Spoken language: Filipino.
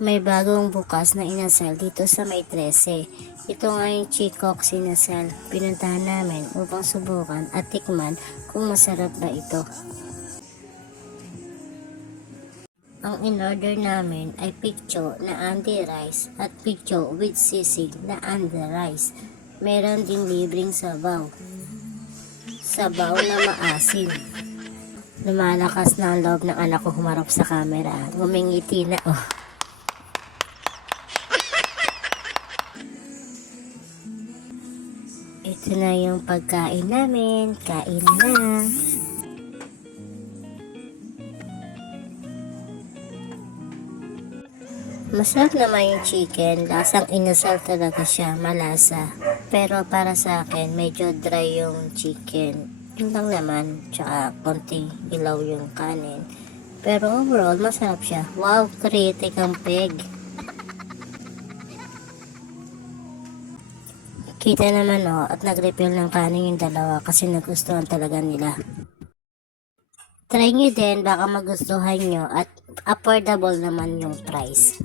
May bagong bukas na inasal dito sa May 13. Ito nga yung Chikok Inasal. Pinuntahan namin upang subukan at tikman kung masarap ba ito. Ang in-order namin ay piccho na Andy rice at piccho with sisig na Andy rice. Meron ding libreng sabaw. Sabaw na maasim. Lumalakas na ang loob ng anak ko humarap sa camera. Ngumingiti na oh. Ito na yung pagkain namin. Kain na. Masarap naman yung chicken. Lasang inasal talaga siya. Malasa. Pero para sa akin, medyo dry yung chicken. Yun lang naman. Tsaka konting ilaw yung kanin. Pero overall, masarap siya. Wow, kritik ang peg. Kita naman at nag-refill ng kanin yung dalawa kasi nagustuhan talaga nila. Try nyo din, baka magustuhan nyo at affordable naman yung price.